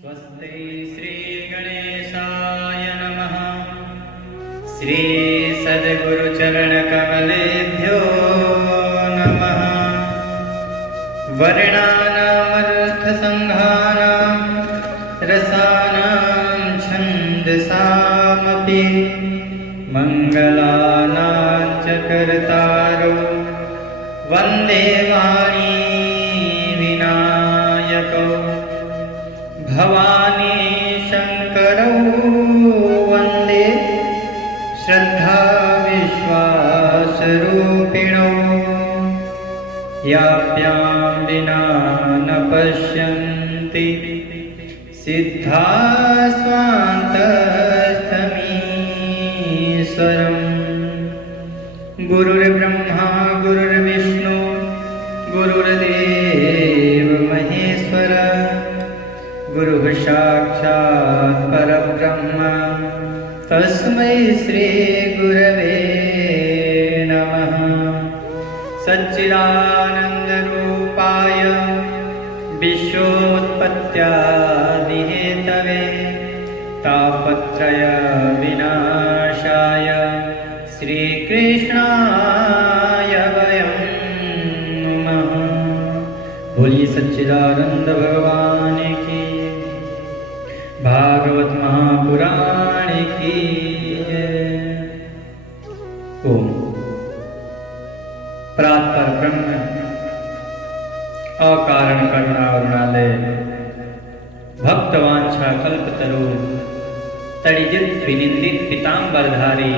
स्वस्ति श्री गणेशाय नमः। श्री सद्गुरुचरण कमलेभ्यो नमः। वर्णानामर्थसंघानां रसानां छन्दसामपि मङ्गलानां च कर्तारो वन्दे वाणी विनायकौ। भवानी शंकरौ वन्दे श्रद्धा विश्वासरूपिणौ। याभ्यां विना न पश्यन्ति सिद्धा स्वान्तस्थमीश्वरम्। गुरुर्ब्रह्मा गुरुर्विष्णु गुरुर्देव महेश्वर। गुरुः साक्षात् परब्रह्म तस्मै श्री गुरवे नमः। सच्चिदानन्दरूपाय विश्वोत्पत्त्यादिहेतवे तापत्रय विनाशाय श्रीकृष्णाय वयं नमः। बोलिए सच्चिदानंद भगवान की, भागवत महापुराण की। ओम प्रातः ब्रह्म अकारण करुणावरुणालय भक्तवांछा कल्पतरु तड़िजित विनिंदित पीतांबरधारी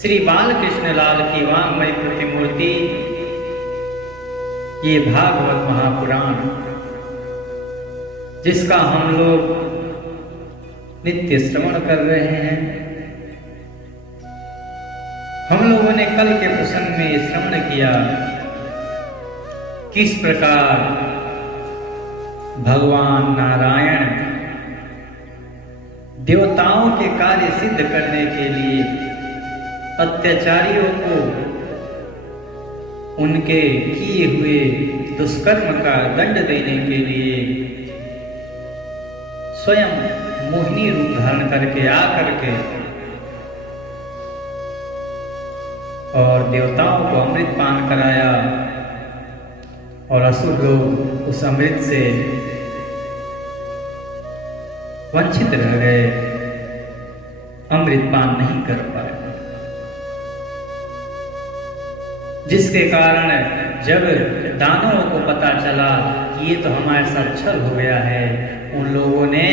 श्री बालकृष्ण लाल की वांगमय प्रतिमूर्ति, ये भागवत महापुराण जिसका हम लोग नित्य श्रवण कर रहे हैं। हम लोगों ने कल के प्रसंग में श्रवण किया किस प्रकार भगवान नारायण देवताओं के कार्य सिद्ध करने के लिए अत्याचारियों को उनके किए हुए दुष्कर्म का दंड देने के लिए स्वयं मोहिनी रूप धारण करके आकर के और देवताओं को अमृत पान कराया और असुर लोग उस अमृत से वंचित रह गए, अमृत पान नहीं कर पाए। जिसके कारण जब दानवों को पता चला कि ये तो हमारे साथ छल हो गया है, उन लोगों ने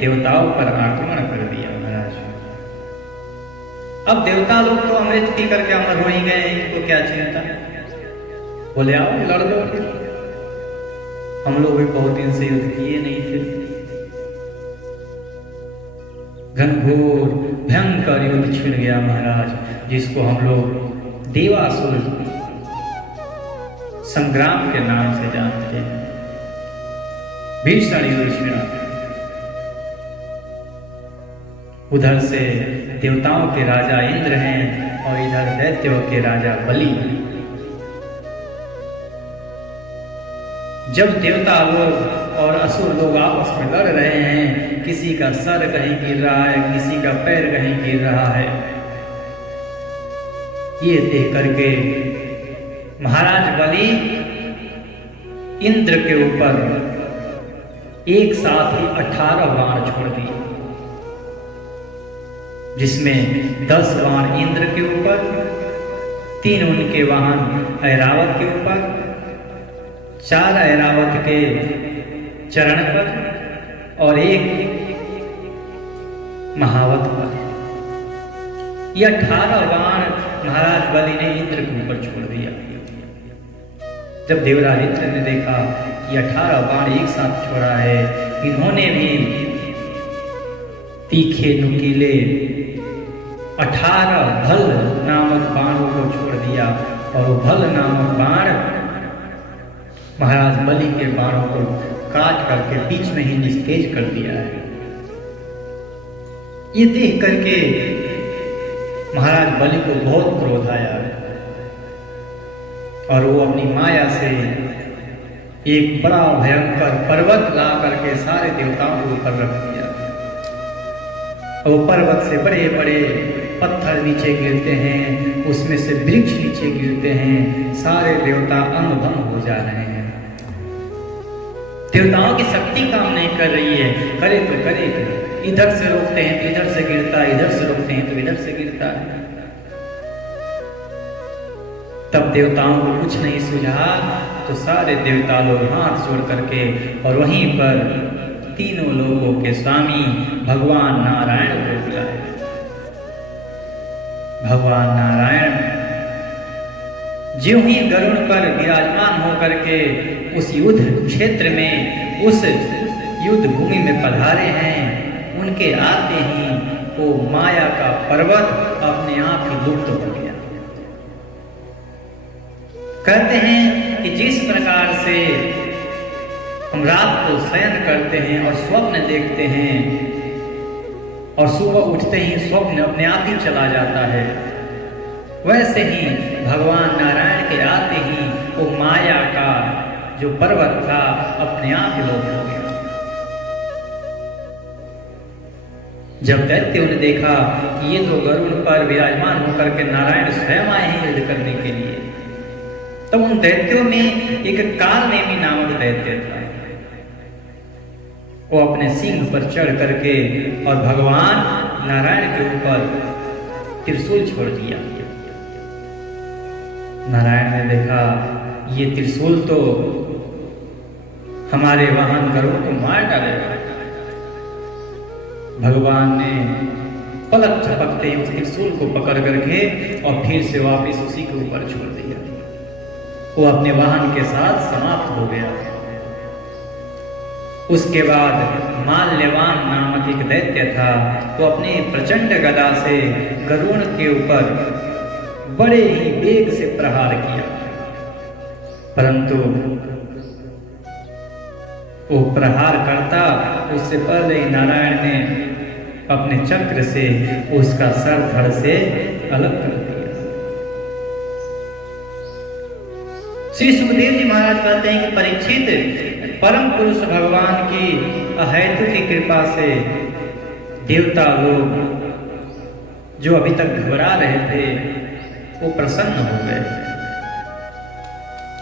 देवताओं पर आक्रमण कर दिया महाराज। अब देवता लोग तो अमृत पी करके अमर हो ही गए, इनको क्या चिंता। बोले आओ लड़ दो, फिर हम लोग भी बहुत दिन से युद्ध किए नहीं थे। घनघोर भयंकर युद्ध छिड़ गया महाराज, जिसको हम लोग देवासुर संग्राम के नाम से जानते हैं। भीषण युद्ध छिड़ा। उधर से देवताओं के राजा इंद्र हैं और इधर दैत्यों के राजा बलि हैं। जब देवता लोग और असुर लोग आपस में लड़ रहे हैं, किसी का सर कहीं गिर रहा है, किसी का पैर कहीं गिर रहा है, ये देख करके महाराज बलि इंद्र के ऊपर एक साथ ही 18 बाण छोड़ दिए, जिसमें 10 बाण इंद्र के ऊपर, 3 उनके वाहन ऐरावत के ऊपर, 4 ऐरावत के चरण पर और 1 महावत पर। ये 18 बाण महाराज बलि ने इंद्र के ऊपर छोड़ दिया। जब देवराज इंद्र ने देखा कि 18 बाण एक साथ छोड़ा है, इन्होंने भी तीखे नुकीले 18 भल नामक बाणों को छोड़ दिया और वो भल नामक बाण महाराज बलि के बाणों को काट करके बीच में ही निस्तेज कर दिया है। ये देख करके महाराज बलि को बहुत क्रोध आया और वो अपनी माया से एक बड़ा भयंकर पर्वत ला करके सारे देवताओं के ऊपर रख दिया। और वो पर्वत से बड़े बड़े पत्थर नीचे गिरते हैं, उसमें से वृक्ष नीचे गिरते हैं, सारे देवता अंग भंग हो जा रहे हैं। देवताओं की शक्ति काम नहीं कर रही है, करे तो करे, इधर से रोकते हैं तो इधर से गिरता है, इधर से रोकते हैं तो इधर से गिरता है। तब देवताओं को कुछ नहीं सूझा तो सारे देवता लोग हाथ जोड़ करके और वहीं पर तीनों लोगों के स्वामी भगवान नारायण को बुलाए। भगवान नारायण ज्यों ही गरुड़ पर विराजमान होकर के उस युद्ध क्षेत्र में, उस युद्ध भूमि में पधारे हैं, उनके आते ही वो माया का पर्वत अपने आप ही लुप्त हो गया। कहते हैं कि जिस प्रकार से हम रात को शयन करते हैं और स्वप्न देखते हैं और सुबह उठते ही स्वप्न अपने आप ही चला जाता है, वैसे ही भगवान नारायण के आते ही वो माया का जो पर्वत था अपने आप ही लोप हो गया। जब दैत्यों ने देखा कि ये तो गरुड़ पर विराजमान होकर के नारायण स्वयं आए हैं युद्ध करने के लिए, तब उन दैत्यों में एक कालनेमी नामक दैत्य था। वो अपने सिंह पर चढ़ करके और भगवान नारायण के ऊपर त्रिशूल छोड़ दिया। नारायण ने देखा ये त्रिशूल तो हमारे वाहन गरुड़ को मार डालेगा। भगवान ने पलक झपकते ही उस त्रिशूल को पकड़ करके और फिर से वापस उसी के ऊपर छोड़ दिया। वो अपने वाहन के साथ समाप्त हो गया। उसके बाद माल्यवान नामक एक दैत्य था, वो अपने प्रचंड गदा से गरुड़ के ऊपर बड़े ही वेग से प्रहार किया, परंतु वो प्रहार करता उससे पहले ही नारायण ने अपने चक्र से उसका सर धड़ से अलग कर दिया। श्री सुखदेव जी महाराज कहते हैं कि परीक्षित, परम पुरुष भगवान की अहेतु की कृपा से देवता लोग जो अभी तक घबरा रहे थे वो प्रसन्न हो गए।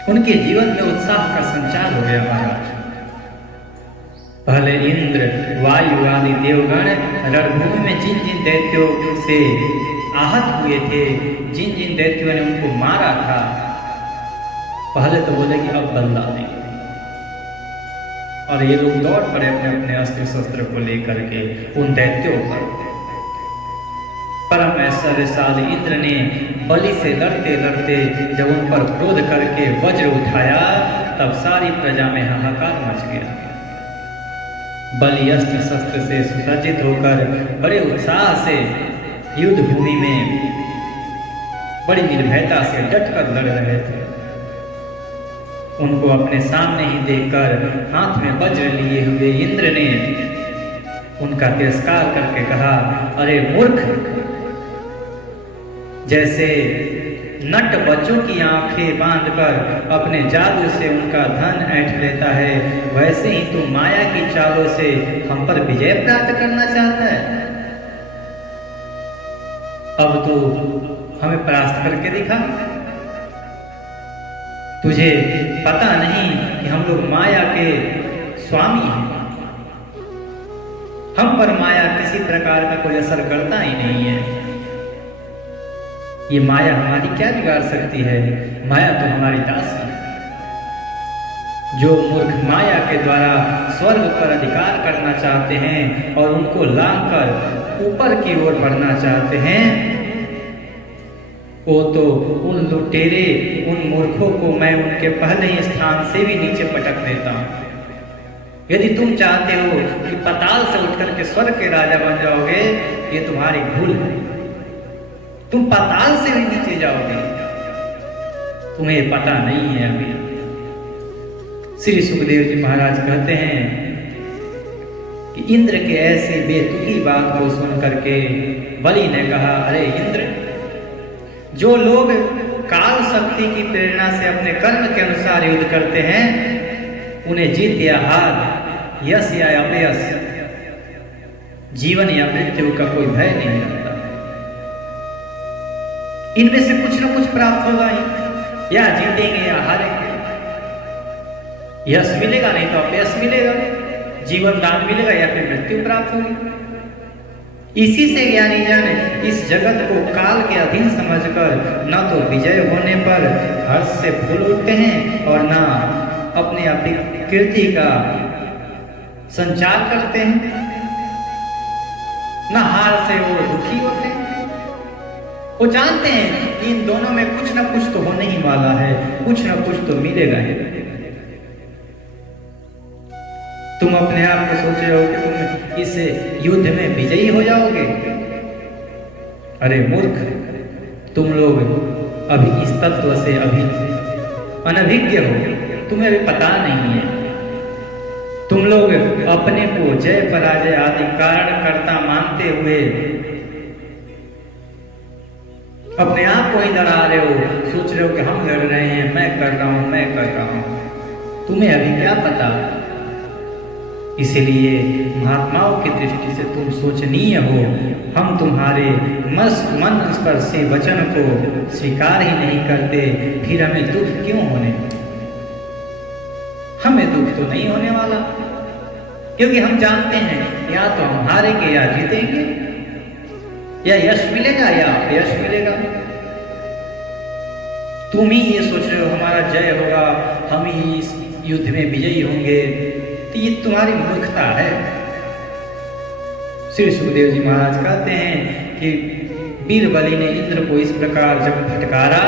उनके जीवन में उत्साह का संचार हो गया। महाराज पहले इंद्र, वायु आदि देवगण रणभूमि में जिन जिन दैत्यों से आहत हुए थे, जिन जिन दैत्यों ने उनको मारा था, पहले तो बोले कि अब बदला देंगे, और ये लोग दौड़ पड़े अपने अपने अस्त्र शस्त्र को लेकर के उन दैत्यों पर। परम ऐश्वर्यशाली इंद्र ने बलि से लड़ते लड़ते जब उन पर क्रोध करके वज्र उठाया, तब सारी प्रजा में हाहाकार मच गया। बलि अस्त्र शस्त्र से सुसज्जित होकर बड़े उत्साह से युद्ध भूमि में बड़ी निर्भयता से डटकर लड़ रहे थे। उनको अपने सामने ही देखकर हाथ में वज्र लिए हुए इंद्र ने उनका तिरस्कार करके कहा, अरे मूर्ख, जैसे नट बच्चों की आंखें बांधकर अपने जादू से उनका धन ऐंठ लेता है, वैसे ही तू माया की चालों से हम पर विजय प्राप्त करना चाहता है। अब तू हमें परास्त करके दिखा। तुझे पता नहीं कि हम लोग माया के स्वामी हैं, हम पर माया किसी प्रकार का कोई असर करता ही नहीं है। ये माया हमारी क्या बिगाड़ सकती है? माया तो हमारी दास है। जो मूर्ख माया के द्वारा स्वर्ग पर अधिकार करना चाहते हैं और उनको लांघकर ऊपर की ओर बढ़ना चाहते हैं, वो तो उन लुटेरे, उन मूर्खों को मैं उनके पहले ही स्थान से भी नीचे पटक देता हूं। यदि तुम चाहते हो कि पाताल से उठकर के स्वर्ग के राजा बन जाओगे, ये तुम्हारी भूल है। तुम पाताल से भी नीचे जाओगे, तुम्हें पता नहीं है अभी। श्री सुखदेव जी महाराज कहते हैं कि इंद्र के ऐसे बेतुकी बात को सुन करके बलि ने कहा, अरे इंद्र, जो लोग काल शक्ति की प्रेरणा से अपने कर्म के अनुसार युद्ध करते हैं, उन्हें जीत या हार, यश या अपयश, जीवन या मृत्यु का कोई भय नहीं रहता। इनमें से कुछ न कुछ प्राप्त होगा ही, या जीतेंगे या हारेंगे। यश मिलेगा नहीं तो अपयश मिलेगा, जीवन दान मिलेगा या फिर मृत्यु प्राप्त होगी। इसी से ज्ञानी जन इस जगत को काल के अधीन समझकर न तो विजय होने पर हर्ष से फूल उठते हैं और न अपने अपकृति का संचार करते हैं, न हार से वो दुखी होते हैं। वो जानते हैं कि इन दोनों में कुछ न कुछ तो होने ही वाला है, कुछ न कुछ तो मिलेगा ही। तुम अपने आप को सोच रहे हो कि तुम इस युद्ध में विजयी हो जाओगे। अरे मूर्ख, तुम लोग अभी इस तत्व से अभी अनभिज्ञ हो, तुम्हें अभी पता नहीं है। तुम लोग अपने को जय पराजय आदि कारण कर्ता मानते हुए अपने आप को ही डरा रहे हो, सोच रहे हो कि हम लड़ रहे हैं, मैं कर रहा हूं, मैं कर रहा हूं। तुम्हें अभी क्या पता। इसलिए महात्माओं की दृष्टि से तुम सोचनीय हो। हम तुम्हारे मन स्पर्शी वचन को स्वीकार ही नहीं करते, फिर हमें दुख क्यों होने। हमें दुख तो नहीं होने वाला, क्योंकि हम जानते हैं या तो हम हारेंगे या जीतेंगे, या यश मिलेगा या अपयश मिलेगा। तुम ही ये सोच रहे हो हमारा जय होगा, हम ही इस युद्ध में विजयी होंगे, तो ये तुम्हारी मूर्खता है। श्री सुखदेव जी महाराज कहते हैं कि वीर बलि ने इंद्र को इस प्रकार जब फटकारा,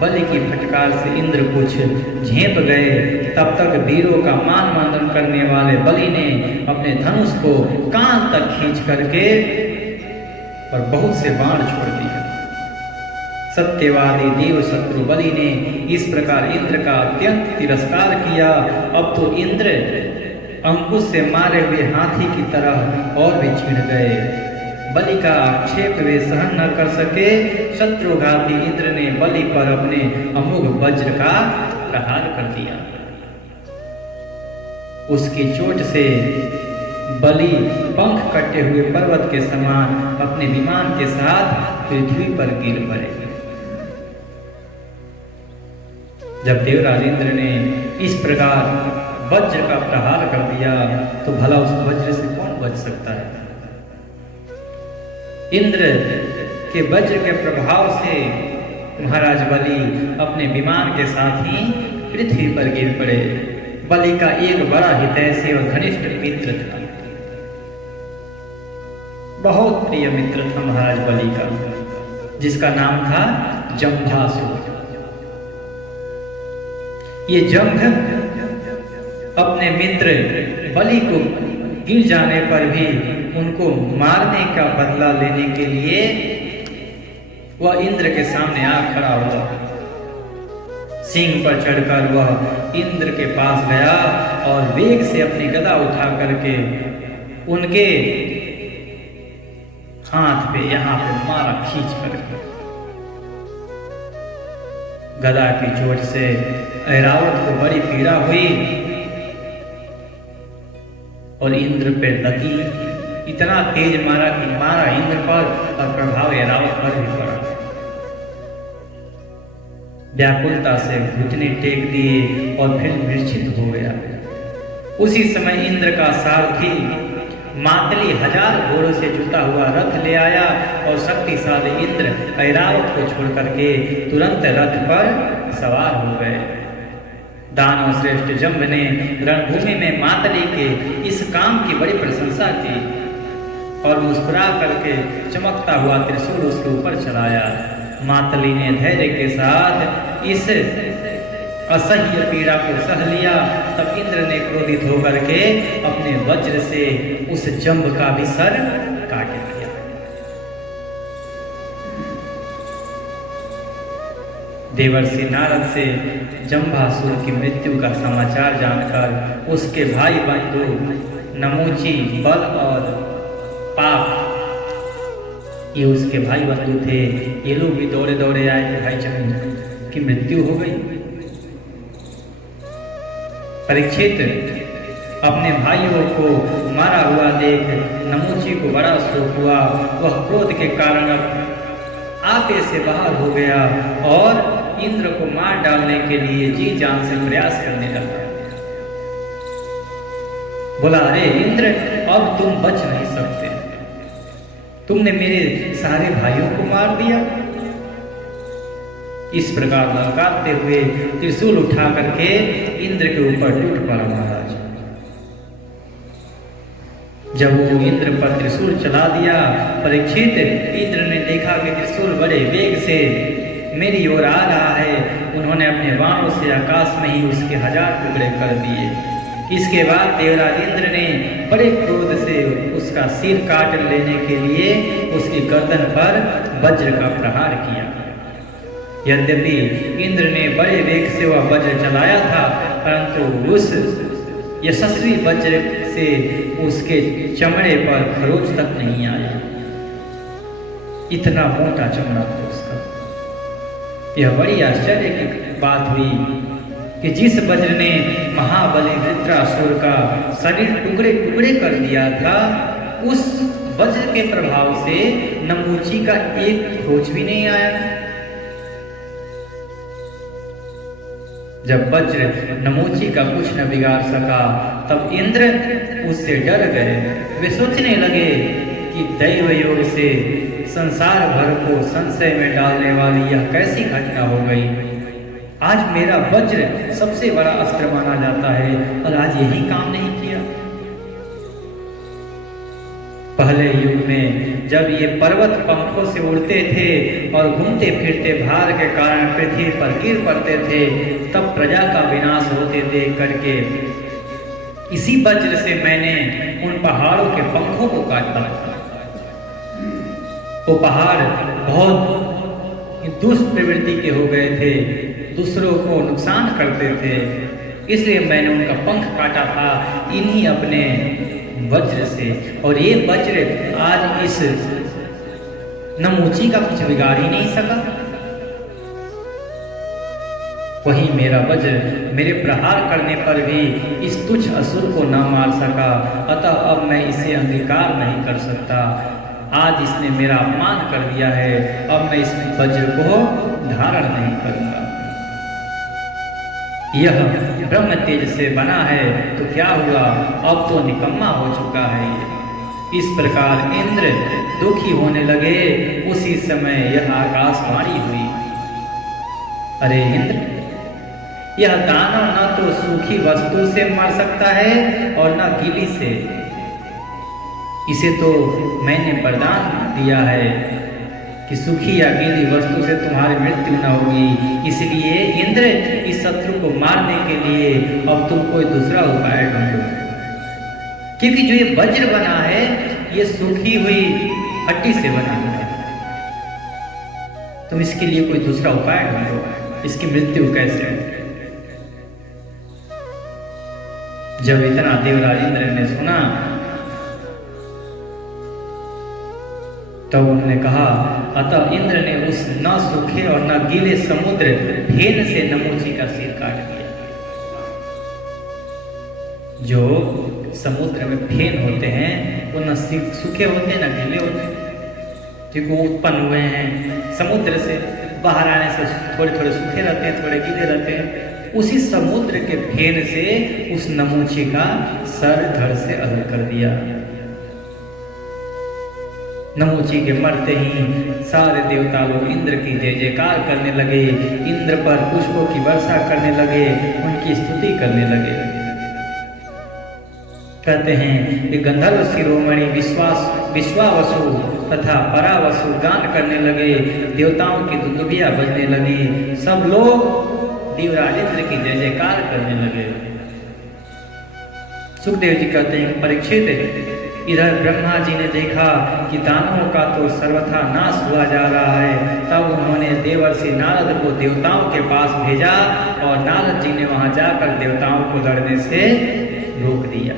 बलि की फटकार से इंद्र कुछ झेप गए। तब तक वीरों का मान वंदन करने वाले बलि ने अपने धनुष को कान तक खींच करके और बहुत से बाण छोड़ दिए। सत्यवादी देव शत्रु बलि ने इस प्रकार इंद्र का अत्यंत तिरस्कार किया। अब तो इंद्र अंकुश से मारे हुए हाथी की तरह और भी छिड़ गए। बलि का आक्षेप वे सहन न कर सके। शत्रुघाती इंद्र ने बलि पर अपने अमोघ वज्र का प्रहार कर दिया। उसकी चोट से बलि पंख कटे हुए पर्वत के समान अपने विमान के साथ पृथ्वी पर गिर पड़े। जब देवराज इंद्र ने इस प्रकार वज्र का प्रहार कर दिया तो भला उस वज्र से कौन बच सकता है। इंद्र के वज्र के प्रभाव से महाराज बलि अपने विमान के साथ ही पृथ्वी पर गिर पड़े। बलि का एक बड़ा हितैषी और घनिष्ठ मित्र था, बहुत प्रिय मित्र था महाराज बलि का, जिसका नाम था जम्भासुर। ये जम्भ अपने मित्र बलि को गिर जाने पर भी उनको मारने का बदला लेने के लिए वह इंद्र के सामने आ खड़ा हुआ। सिंह पर चढ़कर वह इंद्र के पास गया और वेग से अपनी गदा उठा करके उनके हाथ पे यहाँ पे मारा खींच करके। गदा की चोट से ऐरावत को बड़ी पीड़ा हुई और इंद्र पे लगी। इतना तेज मारा कि मारा इंद्र पर और प्रभाव ऐरावत पर भी पड़ा। व्याकुलता से घुटने टेक दिए और फिर मूर्छित हो गया। उसी समय इंद्र का सारथी मातली 1000 घोड़ों से जुटा हुआ रथ ले आया और शक्तिशाली इंद्र ऐरावत को छोड़ करके तुरंत रथ पर सवार हो गए। दानव श्रेष्ठ जम्भ ने रणभूमि में मातली के इस काम की बड़ी प्रशंसा की और मुस्कुरा करके चमकता हुआ त्रिशूल उसके ऊपर चलाया। मातली ने धैर्य के साथ इस असह्य पीड़ा को सह लिया। तब इंद्र ने क्रोधित होकर के अपने वज्र से उस जम्भ का भी सर काट दिया। देवर्षि नारद से जम्भासुर की मृत्यु का समाचार जानकर उसके भाई बंधु नमोची, बल और पाप, ये उसके भाई बंधु थे, ये लोग भी दौड़े दौड़े आए कि भाई चंद्र की मृत्यु हो गई। परीक्षित अपने भाइयों को मारा हुआ देख नमूची को बड़ा शोक हुआ। वह क्रोध के कारण आपे से बाहर हो गया और इंद्र को मार डालने के लिए जी जान से प्रयास करने लगा। बोला, अरे इंद्र, अब तुम बच नहीं सकते, तुमने मेरे सारे भाइयों को मार दिया। इस प्रकार ललकारते हुए त्रिशूल उठा करके इंद्र के ऊपर टूट पड़ा महाराज। जब वो इंद्र पर त्रिशूल चला दिया, परीक्षित इंद्र ने देखा कि त्रिशूल बड़े वेग से मेरी ओर आ रहा है। उन्होंने अपने बाणों से आकाश में ही उसके 1000 टुकड़े कर दिए। इसके बाद देवराज इंद्र ने बड़े क्रोध से उसका सिर काट लेने के लिए उसकी गर्दन पर वज्र का प्रहार किया। यद्यपि इंद्र ने बड़े वेग से वह वज्र चलाया था, परंतु उस यशस्वी वज्र से उसके चमड़े पर खरोच तक नहीं आया। इतना मोटा चमड़ा था उसका। यह बड़ी आश्चर्य की बात हुई कि जिस वज्र ने महाबली वृत्रासुर का शरीर टुकड़े टुकड़े कर दिया था, उस वज्र के प्रभाव से नमूची का एक खरोच भी नहीं आया। जब वज्र नमूची का कुछ न बिगाड़ सका, तब इंद्र उससे डर गए। वे सोचने लगे कि दैव योग से संसार भर को संशय में डालने वाली यह कैसी घटना हो गई। आज मेरा वज्र सबसे बड़ा अस्त्र माना जाता है और आज यही काम नहीं किया। पहले युग में जब ये पर्वत पंखों से उड़ते थे और घूमते फिरते भार के कारण पृथ्वी पर गिर पड़ते थे, तब प्रजा का विनाश होते देख करके इसी वज्र से मैंने उन पहाड़ों के पंखों को काटा। वो पहाड़ बहुत दुष्ट प्रवृत्ति के हो गए थे, दूसरों को नुकसान करते थे, इसलिए मैंने उनका पंख काटा था इन्हीं अपने वज्र से। और ये वज्र आज इस नमूची का कुछ बिगाड़ ही नहीं सका। वही मेरा वज्र मेरे प्रहार करने पर भी इस तुच्छ असुर को न मार सका, अतः अब मैं इसे अंगीकार नहीं कर सकता। आज इसने मेरा अपमान कर दिया है, अब मैं इस वज्र को धारण नहीं करूंगा। यह ब्रह्म तेज से बना है तो क्या हुआ, अब तो निकम्मा हो चुका है। इस प्रकार इंद्र दुखी होने लगे। उसी समय यह आकाशवाणी हुई, अरे इंद्र, यह दानव न तो सूखी वस्तु से मर सकता है और न गीली से। इसे तो मैंने वरदान दिया है कि सूखी या गीली वस्तु से तुम्हारी मृत्यु न होगी। इसलिए इंद्र, इस शत्रु को मारने के लिए अब तुम कोई दूसरा उपाय ढूंढो, क्योंकि जो ये वज्र बना है ये सूखी हुई हड्डी से बना है। तुम इसके लिए कोई दूसरा उपाय ढूंढो, इसकी मृत्यु कैसे है। जब इतना देवराज इंद्र ने सुना, तब उन्होंने कहा, अतः इंद्र ने उस न सूखे और न गीले समुद्र फेन से नमूची का सिर काट दिया। जो समुद्र में फेन होते हैं वो न सूखे होते हैं न गीले होते हैं, क्योंकि वो उत्पन्न हुए हैं समुद्र से। बाहर आने से थोड़े थोड़े सूखे रहते हैं, थोड़े गीले रहते हैं। उसी समुद्र के फेन से उस नमूची का सर धड़ से अलग कर दिया। नमूची के मरते ही सारे देवता लोग इंद्र की जय जयकार करने लगे, इंद्र पर पुष्पों की वर्षा करने लगे, उनकी स्तुति करने लगे। कहते हैं कि गंधर्व शिरोमणि विश्वावसु तथा परावसु गान करने लगे, देवताओं की दुंदुभियां बजने लगी, सब लोग देवराज इंद्र की जय जयकार करने लगे। सुखदेव जी कहते हैं, परीक्षित, इधर ब्रह्मा जी ने देखा कि दानवों का तो सर्वथा नाश हुआ जा रहा है। तब उन्होंने देवर्षि नारद को देवताओं के पास भेजा और नारद जी ने वहां जाकर देवताओं को लड़ने से रोक दिया।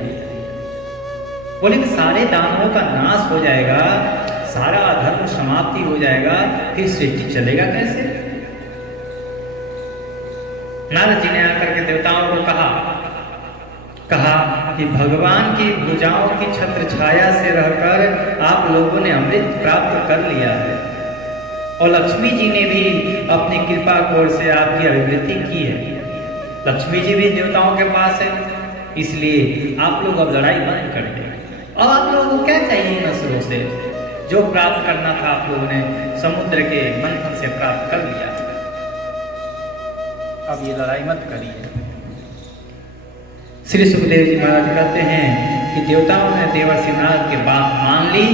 बोले कि सारे दानवों का नाश हो जाएगा, सारा अधर्म समाप्ति हो जाएगा, फिर सृष्टि चलेगा कैसे। नारद जी ने आकर के देवताओं को कहा कहा कि भगवान की भुजाओं की छत्र छाया से रहकर आप लोगों ने अमृत प्राप्त कर लिया है और लक्ष्मी जी ने भी अपनी कृपा कोर से आपकी अभिवृद्धि की है। लक्ष्मी जी भी देवताओं के पास है, इसलिए आप लोग अब लड़ाई बंद कर दें। अब आप लोगों को क्या चाहिए इन असुरों से? जो प्राप्त करना था आप लोगों ने समुद्र के मंथन से प्राप्त कर लिया, अब ये लड़ाई मत करिए। श्री सुखदेव जी महाराज कहते हैं कि देवताओं ने देवर्षि नारद की बात मान ली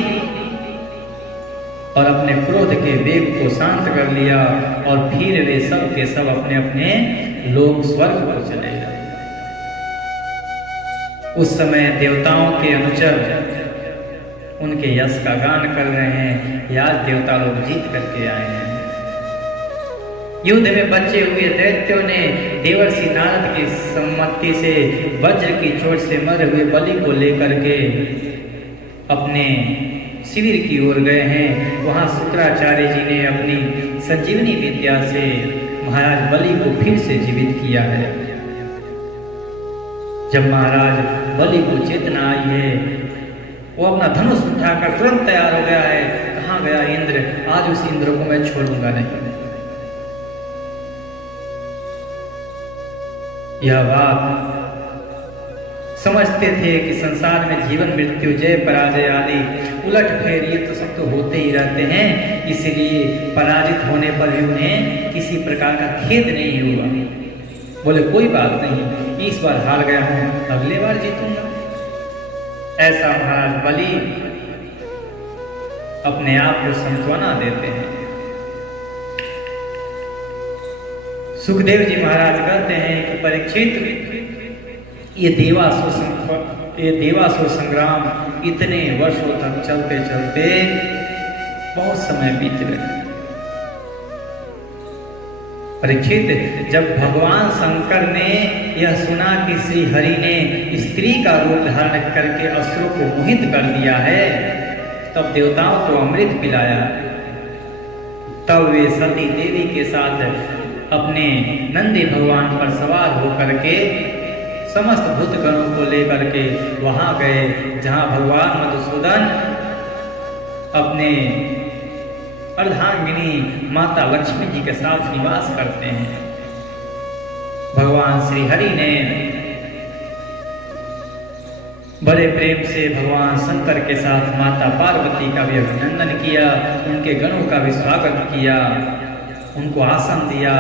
और अपने क्रोध के वेग को शांत कर लिया और फिर वे सब के सब अपने अपने लोक स्वर्ग को चले गए। उस समय देवताओं के अनुचर उनके यश का गान कर रहे हैं, यार देवता लोग जीत करके आए हैं। युद्ध में बचे हुए दैत्यों ने देवर्षि नारद की सम्मति से वज्र की चोट से मरे हुए बलि को लेकर के अपने शिविर की ओर गए हैं। वहां शुक्राचार्य जी ने अपनी संजीवनी विद्या से महाराज बलि को फिर से जीवित किया है। जब महाराज बलि को चेतना आई है, वो अपना धनुष उठाकर तुरंत तैयार हो गया है। कहाँ गया इंद्र? आज उस इंद्र को मैं छोड़ूंगा नहीं। यह बात समझते थे कि संसार में जीवन मृत्यु जय पराजय आदि उलट फेर ये तो सब तो होते ही रहते हैं, इसलिए पराजित होने पर भी उन्हें किसी प्रकार का खेद नहीं हुआ। बोले कोई बात नहीं, इस बार हार गया हूं, अगले बार जीतूंगा। ऐसा महाराज बलि अपने आप को सांत्वना देते हैं। सुखदेव जी महाराज कहते हैं कि परीक्षित, ये देवासुर संग्राम इतने वर्षों तक चलते चलते बहुत समय बीत गया। परीक्षित, जब भगवान शंकर ने यह सुना कि श्री हरि ने स्त्री का रूप धारण करके असुरों को मोहित कर दिया है, तब देवताओं को अमृत पिलाया। तब वे सती देवी के साथ अपने नंदी भगवान पर सवार होकर के समस्त भूतगणों को लेकर के वहां गए जहां भगवान मधुसूदन अपने अर्धांगिनी माता लक्ष्मी जी के साथ निवास करते हैं। भगवान श्री हरि ने बड़े प्रेम से भगवान शंकर के साथ माता पार्वती का भी अभिनंदन किया, उनके गणों का भी स्वागत किया, उनको आसन दिया,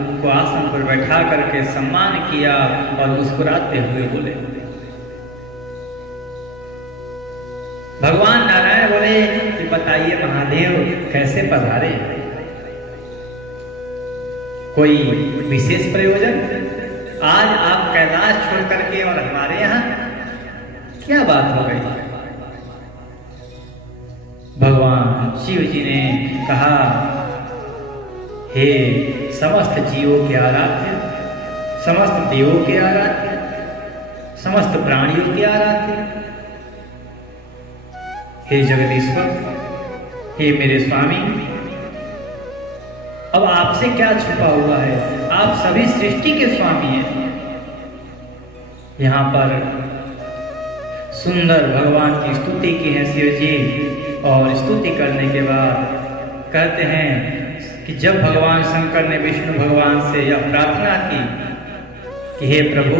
उनको आसन पर बैठा करके सम्मान किया और मुस्कुराते हुए बोले। भगवान नारायण बोले कि बताइए महादेव कैसे पधारे? कोई विशेष प्रयोजन? आज आप कैलाश छोड़ करके और हमारे यहाँ क्या बात हो गई? भगवान शिव जी ने कहा, हे समस्त जीवों के आराध्य, समस्त देवों के आराध्य, समस्त प्राणियों के आराध्य, हे जगदीश्वर, हे मेरे स्वामी, अब आपसे क्या छुपा हुआ है? आप सभी सृष्टि के स्वामी हैं। यहां पर सुंदर भगवान की स्तुति की है शिव जी, और स्तुति करने के बाद कहते हैं कि जब भगवान शंकर ने विष्णु भगवान से यह प्रार्थना की कि हे प्रभु,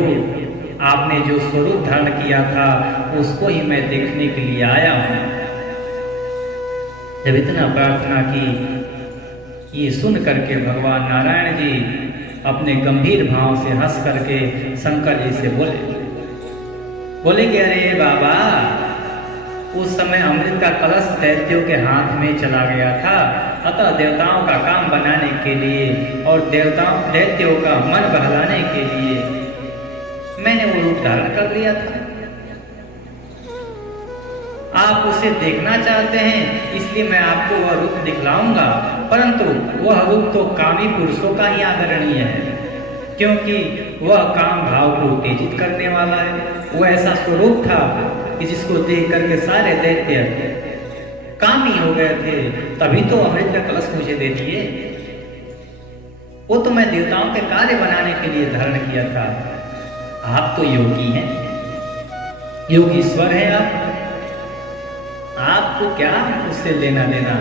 आपने जो स्वरूप धारण किया था उसको ही मैं देखने के लिए आया हूं। जब इतना प्रार्थना की, ये सुन करके भगवान नारायण जी अपने गंभीर भाव से हंस करके शंकर जी से बोले कि अरे बाबा, उस समय अमृत का कलश दैत्यों के हाथ में चला गया था, अतः देवताओं का काम बनाने के लिए और दैत्यों का मन बहलाने के लिए मैंने वो रूप धारण कर लिया था। आप उसे देखना चाहते हैं, इसलिए मैं आपको वह रूप दिखलाऊंगा, परंतु वह रूप तो कामी पुरुषों का ही आदरणीय है, क्योंकि वह काम भाव को उत्तेजित करने वाला है। वो ऐसा स्वरूप था कि जिसको देख करके सारे दैत्य कामी हो गए थे, तभी तो अमृत का कलश मुझे दे दिए। वो तो मैं देवताओं के कार्य बनाने के लिए धारण किया था। आप तो योगी हैं, योगीश्वर है आपको क्या उससे लेना देना।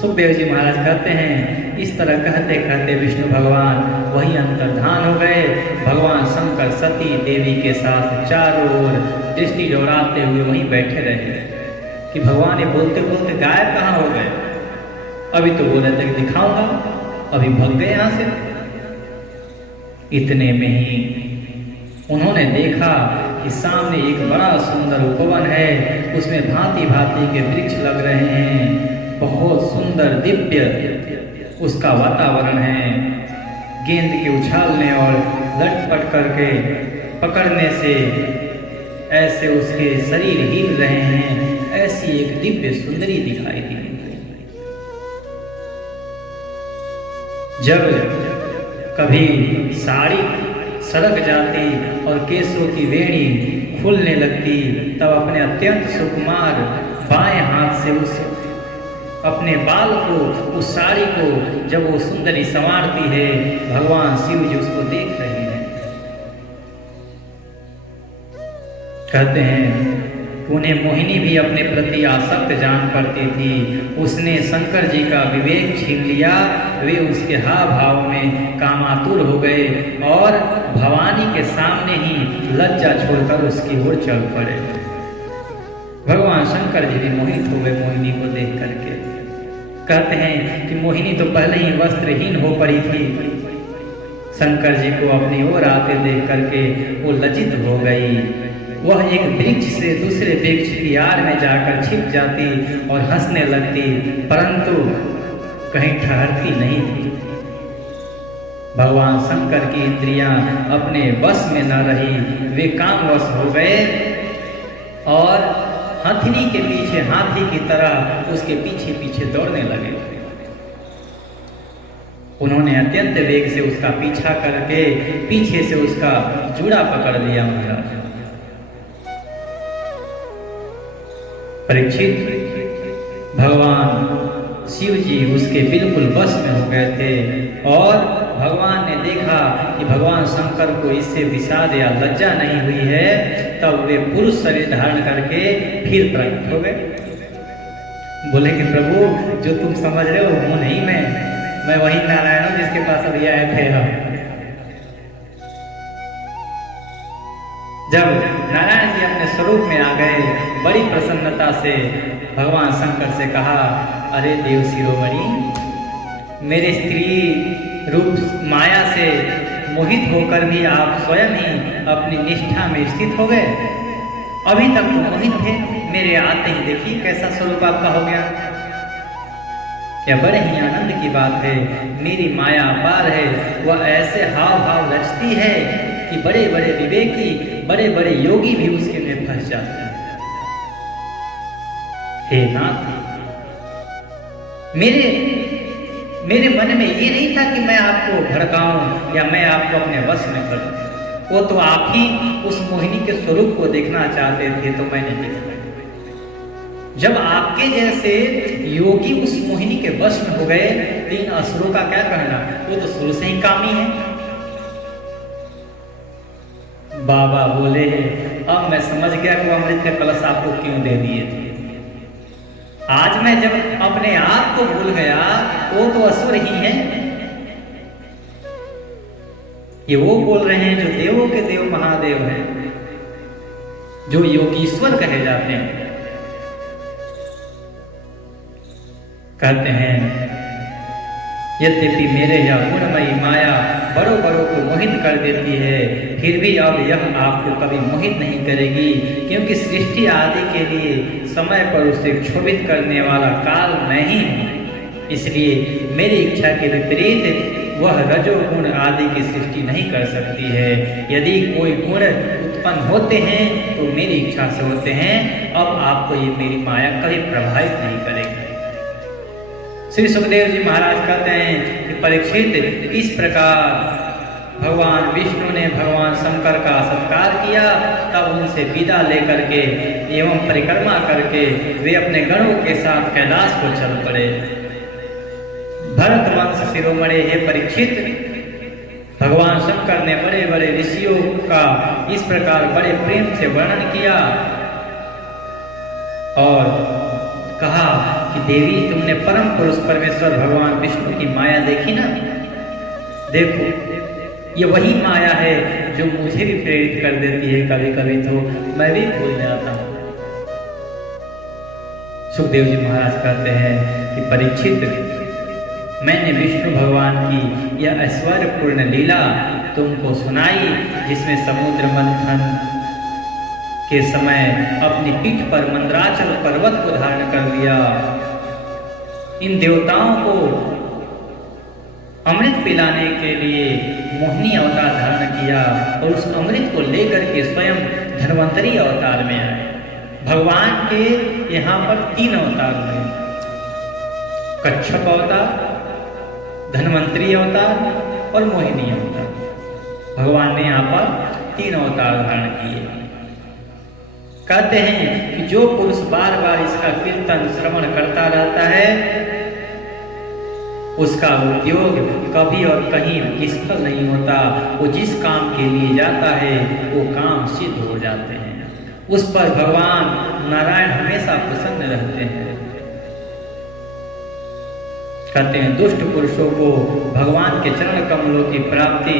सुखदेव जी महाराज कहते हैं, इस तरह कहते कहते विष्णु भगवान वहीं अंतर्धान हो गए। भगवान शंकर सती देवी के साथ चारों ओर दृष्टि दौड़ाते हुए वहीं बैठे रहे कि भगवान ये बोलते बोलते गायब कहाँ हो गए। अभी तो बोल रहे थे कि दिखाऊंगा, अभी भाग गए यहाँ से। इतने में ही उन्होंने देखा कि सामने एक बड़ा सुंदर उपवन है, उसमें भांति भांति के वृक्ष लग रहे हैं, बहुत सुंदर दिव्य उसका वातावरण है। गेंद के उछालने और लटपट करके पकड़ने से ऐसे उसके शरीर हिल रहे हैं, ऐसी एक दिव्य सुंदरी दिखाई दी। जब कभी साड़ी सरक जाती और केसों की वेणी खुलने लगती, तब अपने अत्यंत सुकुमार बाएं हाथ से उस अपने बाल को, उस साड़ी को जब वो सुंदरी संवारती है, भगवान शिव जी उसको देख रहे हैं। कहते हैं उन्हें मोहिनी भी अपने प्रति आसक्त जान पड़ती थी। उसने शंकर जी का विवेक छीन लिया। वे उसके हाव भाव में कामातुर हो गए और भवानी के सामने ही लज्जा छोड़कर उसकी ओर चल पड़े। भगवान शंकर जी भी मोहित हो गए मोहिनी को देख करके। कहते हैं कि मोहिनी तो पहले ही वस्त्रहीन हो पड़ी थी, शंकर जी को अपनी ओर आते देख करके वो लज्जित हो गई। वह एक वृक्ष से दूसरे वृक्ष की आड़ में जाकर छिप जाती और हंसने लगती, परंतु कहीं ठहरती नहीं थी। भगवान शंकर की इंद्रियां अपने वश में न रही, वे कामवश हो गए और हथिनी के पीछे हाथी की तरह उसके पीछे पीछे दौड़ने लगे। उन्होंने अत्यंत वेग से उसका पीछा करके पीछे से उसका जूड़ा पकड़ लिया। महाराज परीक्षित, भगवान शिव जी उसके बिल्कुल वश में हो गए थे और भगवान ने देखा कि भगवान शंकर को इससे विषाद या लज्जा नहीं हुई है, तब वे पुरुष शरीर धारण करके फिर प्रकट हो गए। बोले कि प्रभु जो तुम समझ रहे हो वो नहीं, मैं वही नारायण हूं जिसके पास अभी आए थे हम। जब नारायण जी अपने स्वरूप में आ गए, बड़ी प्रसन्नता से भगवान शंकर से कहा, अरे देव शिरोमणि, मेरे स्त्री रूप माया से मोहित होकर भी आप स्वयं ही अपनी निष्ठा में स्थित हो गए। अभी तक तो मोहित थे, मेरे आते ही देखिए कैसा स्वरूप आपका हो गया। यह बड़े ही आनंद की बात है। मेरी माया अपार है, वह ऐसे हाव भाव रचती है कि बड़े बड़े विवेकी, बड़े बड़े योगी भी उसके में फंस जाते हैं। हे नाथ, मेरे मन में ये नहीं था कि मैं आपको भड़काऊं या मैं आपको अपने वश में करूं। वो तो आप ही उस मोहिनी के स्वरूप को देखना चाहते थे, तो मैंने देखा। जब आपके जैसे योगी उस मोहिनी के वश में हो गए, तीन असुरों का क्या कहना, वो तो शुरू से ही कामी है। बाबा बोले, अब मैं समझ गया कि अमृत का कलश आपको क्यों दे दिए थे। आज मैं जब अपने आप को भूल गया, वो तो असुर ही है। ये वो बोल रहे हैं जो देवों के देव महादेव हैं, जो योगीश्वर कहे जाते हैं। कहते हैं, यद्यपि मेरे यह गुणमयी माया बड़ों बड़ों को मोहित कर देती है, फिर भी अब यह आपको कभी मोहित नहीं करेगी, क्योंकि सृष्टि आदि के लिए समय पर उसे क्षोभित करने वाला काल मैं ही हूँ। इसलिए मेरी इच्छा के विपरीत वह रजोगुण आदि की सृष्टि नहीं कर सकती है। यदि कोई गुण उत्पन्न होते हैं तो मेरी इच्छा से होते हैं। अब आपको ये मेरी माया कभी प्रभावित नहीं करेगी। श्री सुखदेव जी महाराज कहते हैं कि परीक्षित, इस प्रकार भगवान विष्णु ने भगवान शंकर का सत्कार किया। तब उनसे विदा लेकर के एवं परिक्रमा करके वे अपने गणों के साथ कैलाश को चल पड़े। भरत वंश शिरोमणि, हे परीक्षित, भगवान शंकर ने बड़े बड़े ऋषियों का इस प्रकार बड़े प्रेम से वर्णन किया और कहा कि देवी, तुमने परम पुरुष परमेश्वर भगवान विष्णु की माया देखी ना? देखो, ये वही माया है जो मुझे भी प्रेरित कर देती है। कभी कभी तो मैं भी भूल जाता हूँ। सुखदेव जी महाराज कहते हैं कि परीक्षित, मैंने विष्णु भगवान की यह ऐश्वर्यपूर्ण लीला तुमको सुनाई, जिसमें समुद्र मंथन के समय अपनी पीठ पर मंदराचल पर्वत को धारण कर लिया, इन देवताओं को अमृत पिलाने के लिए मोहिनी अवतार धारण किया और उस अमृत को लेकर के स्वयं धन्वंतरी अवतार में आए। भगवान के यहाँ पर 3 अवतार हुए, कच्छप अवतार, धन्वंतरी अवतार और मोहिनी अवतार। भगवान ने यहाँ पर 3 अवतार धारण किए। कहते हैं कि जो पुरुष बार बार इसका कीर्तन श्रवण करता रहता है, उसका उद्योग कभी और कहीं निष्फल नहीं होता। वो जिस काम के लिए जाता है वो काम सिद्ध हो जाते हैं। उस पर भगवान नारायण हमेशा प्रसन्न रहते हैं। कहते हैं दुष्ट पुरुषों को भगवान के चरण कमलों की प्राप्ति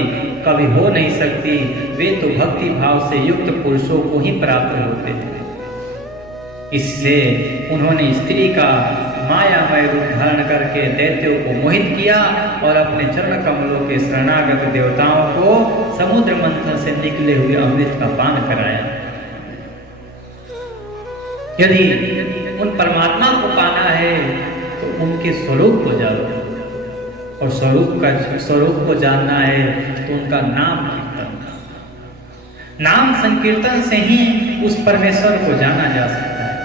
कभी हो नहीं सकती, वे तो भक्ति भाव से युक्त पुरुषों को ही प्राप्त होते हैं। इससे उन्होंने स्त्री का मायामय रूप धारण करके दैत्यों को मोहित किया और अपने चरण कमलों के शरणागत देवताओं को समुद्र मंथन से निकले हुए अमृत का पान कराया। यदि उन परमात्मा को पाना है तो उनके स्वरूप को जानो, और स्वरूप को जानना है तो उनका नाम कीर्तन, नाम संकीर्तन से ही उस परमेश्वर को जाना जा सकता है।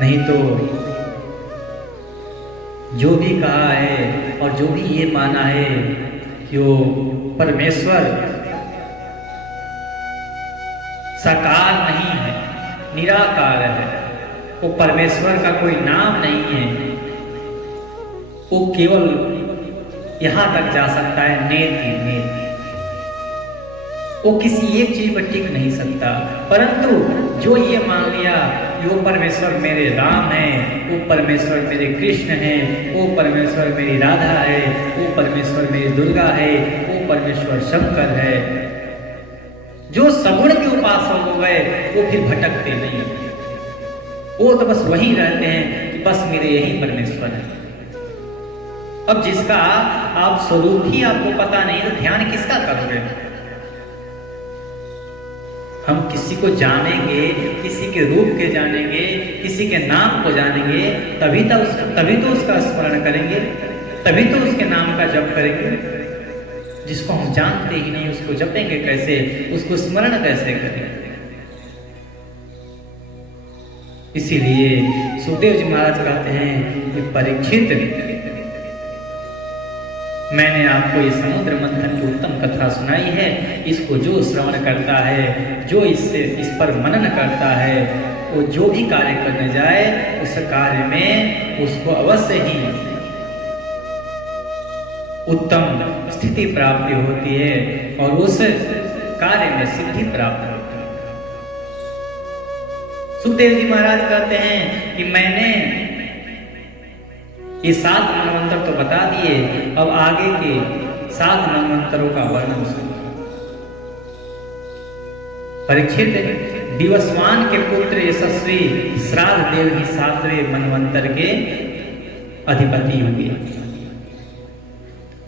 नहीं तो जो भी कहा है और जो भी ये माना है कि वो परमेश्वर साकार नहीं है, निराकार है, वो परमेश्वर का कोई नाम नहीं है, वो केवल यहां तक जा सकता है नेति नेति, वो किसी एक चीज पर टिक नहीं सकता। परंतु जो ये मान लिया कि वो परमेश्वर मेरे राम है, वो परमेश्वर मेरे कृष्ण है, वो परमेश्वर मेरी राधा है, वो परमेश्वर मेरी दुर्गा है, वो परमेश्वर शंकर है, जो सगुण के उपासक हो गए वो फिर भटकते नहीं, वो तो बस वही रहते हैं कि बस मेरे यही परमेश्वर है। अब जिसका आप स्वरूप ही आपको पता नहीं तो ध्यान किसका करोगे? हम किसी को जानेंगे, किसी के रूप के जानेंगे, किसी के नाम को जानेंगे, तभी तो उसका स्मरण करेंगे, तभी तो उसके नाम का जप करेंगे। जिसको हम जानते ही नहीं उसको जपेंगे कैसे, उसको स्मरण कैसे करेंगे? इसीलिए सुखदेव जी महाराज कहते हैं कि परीक्षित, मैंने आपको ये समुद्र मंथन की उत्तम कथा सुनाई है। इसको जो श्रवण करता है, जो इस पर मनन करता है, वो जो भी कार्य करने जाए उस कार्य में उसको अवश्य ही उत्तम स्थिति प्राप्ति होती है और उस कार्य में सिद्धि प्राप्त होती है। सुखदेव जी महाराज कहते हैं कि मैंने ये 7 मनवंतर तो बता दिए, अब आगे के 7 मनवंतरों का वर्णन सुनिए। परीक्षित, दिवस्वान के पुत्र यशस्वी श्राद्ध देव ही 7वें मनवंतर के अधिपति हुए।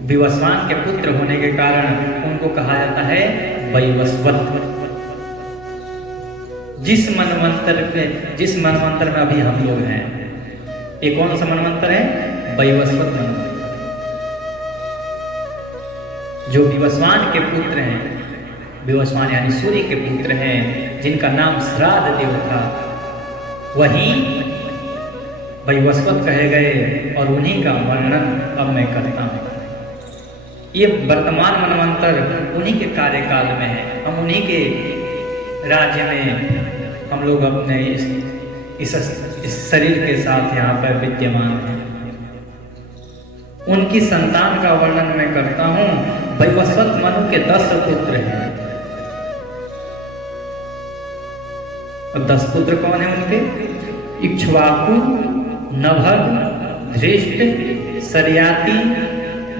विवस्वान के पुत्र होने के कारण उनको कहा जाता है वैवस्वत। जिस मनवंतर में अभी हम लोग हैं, ये कौन सा मनवंतर है? वैवस्वत मनवंतर। जो विवस्वान के पुत्र हैं, विवस्वान यानी सूर्य के पुत्र हैं, जिनका नाम श्राद्ध देव था, वही वैवस्वत कहे गए और उन्हीं का वर्णन अब मैं करता हूं। ये वर्तमान मनवंतर उन्हीं के कार्यकाल में है। हम उन्हीं के राज्य में हम लोग अपने इस शरीर के साथ यहाँ पर विद्यमान हैं। उनकी संतान का वर्णन मैं करता हूं। वैवस्वत मनु के 10 पुत्र हैं। अब 10 पुत्र कौन है उनके? इक्ष्वाकु, नभग, धृष्ट, सरियाति,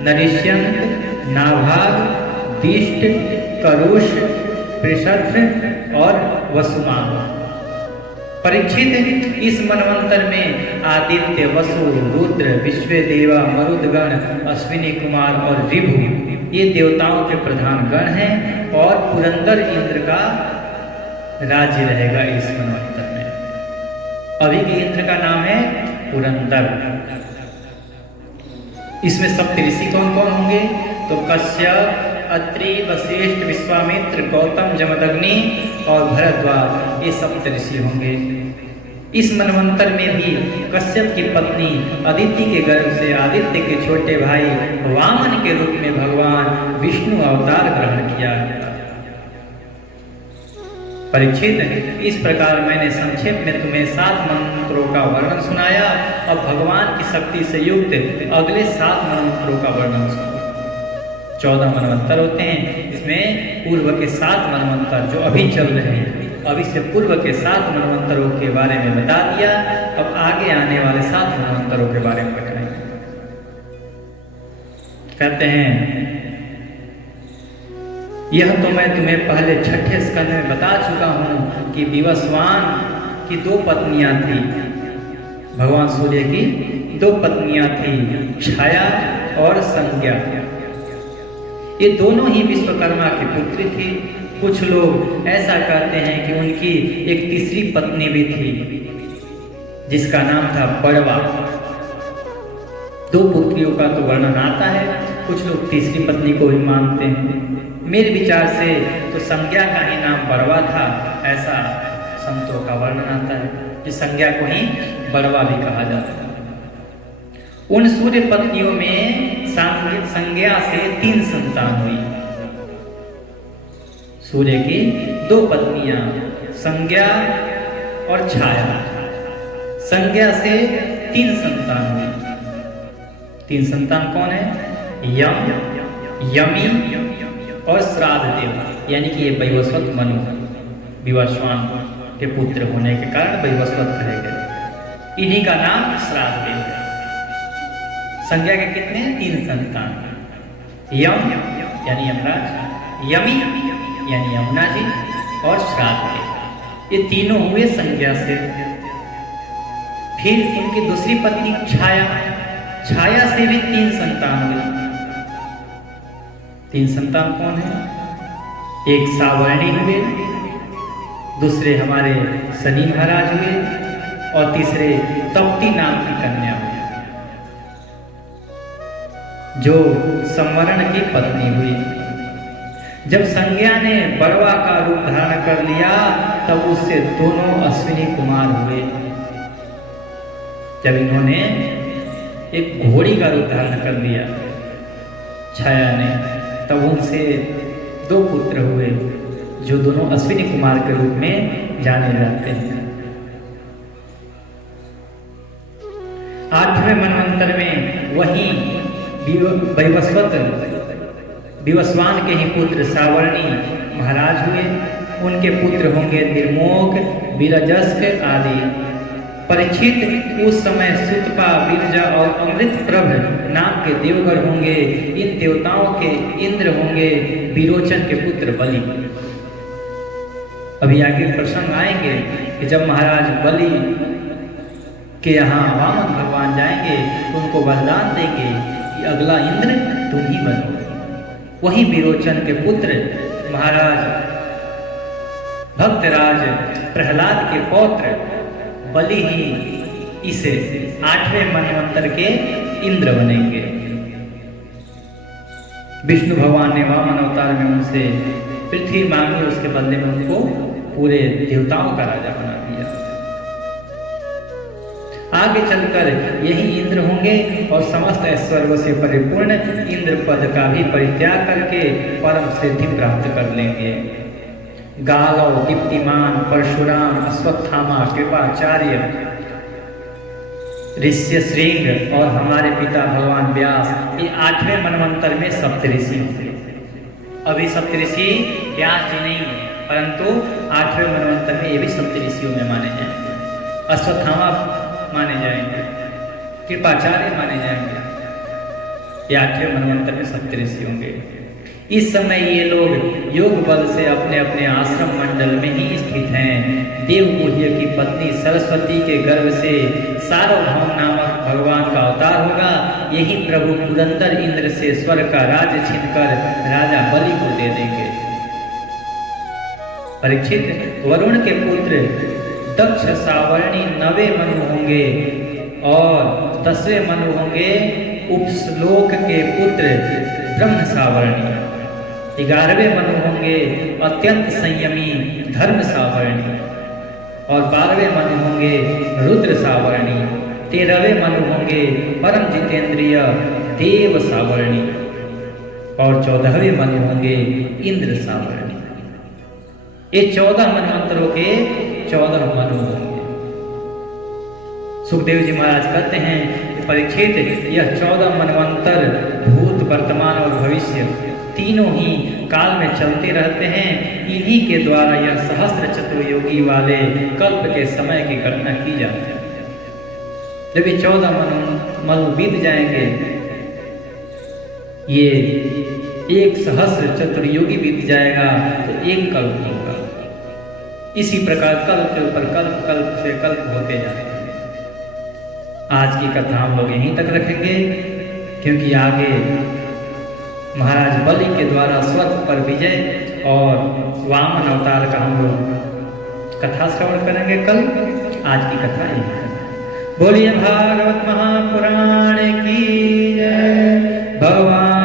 नरिष्यंत, नाभाग, दिष्ट, करुष, पृषध्र और वसुमान। परीक्षित इस मनवंतर में आदित्य, वसु, रुद्र, विश्वदेवा, मरुदगण, अश्विनी कुमार और ऋभु ये देवताओं के प्रधान गण हैं और पुरंदर इंद्र का राज्य रहेगा इस मनवंतर में। अभी के इंद्र का नाम है पुरंदर। इसमें सप्तऋषि कौन कौन होंगे? तो कश्यप, अत्रि, वशिष्ठ, विश्वामित्र, गौतम, जमदग्नि और भरद्वाज ये सप्तऋषि होंगे। इस मनवंतर में भी कश्यप की पत्नी अदिति के गर्भ से आदित्य के छोटे भाई वामन के रूप में भगवान विष्णु अवतार ग्रहण किया। परीक्षित, इस प्रकार मैंने संक्षेप में तुम्हें 7 मंत्रों का वर्णन सुनाया। अब भगवान की शक्ति से युक्त अगले 7 मंत्रों का वर्णन सुनो। 14 मनवंतर होते हैं। इसमें पूर्व के 7 मनवंतर जो अभी चल रहे हैं, अभी से पूर्व के 7 मनवंतरों के बारे में बता दिया। अब आगे आने वाले 7 मनवंतरों के बारे में बताएंगे। कहते हैं, यह तो मैं तुम्हें पहले 6ठे स्कंध में बता चुका हूं कि विवस्वान की 2 पत्नियां थी। भगवान सूर्य की 2 पत्नियां थी, छाया और संज्ञा। ये दोनों ही विश्वकर्मा की पुत्री थी। कुछ लोग ऐसा कहते हैं कि उनकी एक तीसरी पत्नी भी थी जिसका नाम था बड़वा। 2 पुत्रियों का तो वर्णन आता है, कुछ लोग तीसरी पत्नी को भी मानते हैं। मेरे विचार से तो संज्ञा का ही नाम बड़वा था, ऐसा संतों का वर्णन आता है कि संज्ञा को ही बड़वा भी कहा जाता है। उन सूर्य पत्नियों में संज्ञा से 3 संतान हुई। सूर्य की 2 पत्नियां संज्ञा और छाया। संज्ञा से 3 संतान हुई। 3 संतान कौन है? यम, यमी और श्राद्ध देव, यानी कि ये वैवस्वत मनु विवस्वान के पुत्र होने के कारण वैवस्वत कहे गए। इन्हीं का नाम श्राद्ध देव है। संज्ञा के कितने? 3 संतान। यम यानी यमराज, यमी यानी यमुना जी और श्राद्ध। ये तीनों हुए संज्ञा से। फिर उनकी दूसरी पत्नी छाया, छाया से भी 3 संतान हुए। 3 संतान कौन है? एक सावर्णी हुए, दूसरे हमारे शनि महाराज हुए और तीसरे तप्ती नाम की कन्या हुई जो संवरण की पत्नी हुई। जब संज्ञा ने बड़वा का रूप धारण कर लिया तब उससे दोनों अश्विनी कुमार हुए। जब इन्होंने एक घोड़ी का रूप धारण कर लिया छाया ने, तब उनसे 2 पुत्र हुए जो दोनों अश्विनी कुमार के रूप में जाने जाते हैं। 8वें मनवंतर में वही विवस्वान के ही पुत्र सावर्णी महाराज हुए। उनके पुत्र होंगे निर्मोक, विरजस्क आदि। परीक्षित, उस समय सुतपा, विरजा और अमृतप्रभ नाम के देवगण होंगे। इन देवताओं के इंद्र होंगे विरोचन के पुत्र बलि। अभी आगे प्रसंग आएंगे कि जब महाराज बलि के यहाँ वामन भगवान जाएंगे तो उनको वरदान देंगे कि अगला इंद्र तुम ही बनो। वही विरोचन के पुत्र महाराज भक्तराज प्रहलाद के पौत्र बलि ही इस 8वें मनवंतर के इंद्र बनेंगे। विष्णु भगवान ने वामन अवतार में उनसे पृथ्वी मांगी, उसके बदले में उनको पूरे देवताओं का राजा बना दिया। आगे चलकर यही इंद्र होंगे और समस्त ऐश्वर्य से परिपूर्ण इंद्र पद का भी परित्याग करके परम सिद्धि प्राप्त कर लेंगे। गालव, दीप्तिमान, परशुराम, अश्वत्थामा, कृपाचार्य ऋष्य श्रृंग और हमारे पिता भगवान व्यास, ये 8वें मनवंतर में सप्तऋषि होंगे। अभी सप्तऋषि व्यास जी नहीं है, परंतु 8वें मनवंतर में ये भी सप्तऋषियों में माने जाएंगे। अश्वत्थामा माने जाएंगे, कृपाचार्य माने जाएंगे, ये 8वें मनवंतर में सप्तऋषि होंगे। इस समय ये लोग योग बल से अपने अपने आश्रम मंडल में ही स्थित हैं। देवगुह्य की पत्नी सरस्वती के गर्भ से सार्वभौम नामक भगवान का अवतार होगा। यही प्रभु पुरंदर इंद्र से स्वर्ग का राज्य छीनकर राजा बलि को दे देंगे। परीक्षित, वरुण के पुत्र दक्ष सावर्णी 9वें मनु होंगे और 10वें मनु होंगे उपश्लोक के पुत्र ब्रह्म सावर्णी। 11वें मनु होंगे अत्यंत संयमी धर्म सावर्णी और 12वें मनु होंगे रुद्र सावर्णी। 13वें मनु होंगे परम जितेंद्रिय देव सावर्णी और 14वें मनु होंगे इंद्र सावर्णी। ये 14 मनवंतरों के 14 मनु होंगे। सुखदेव जी महाराज कहते हैं, परीक्षित, यह 14 मनवंतर भूत, वर्तमान और भविष्य तीनों ही काल में चलते रहते हैं। इन्हीं के द्वारा यह सहस्त्र चतुर्युगी वाले कल्प के समय की गणना की जाती है। जब ये 14 मनु बीत जाएंगे, ये 1 सहस्त्र चतुर्युगी बीत जाएगा तो 1 कल्प होगा। इसी प्रकार कल्प के ऊपर कल्प, कल्प से कल्प होते जाते हैं। आज की कथा हम लोग यहीं तक रखेंगे, क्योंकि आगे महाराज बलि के द्वारा स्वर्ग पर विजय और वामन अवतार का हम लोग कथा श्रवण करेंगे कल। आज की कथा यही है। बोलिए भागवत महापुराण की जय। भगवान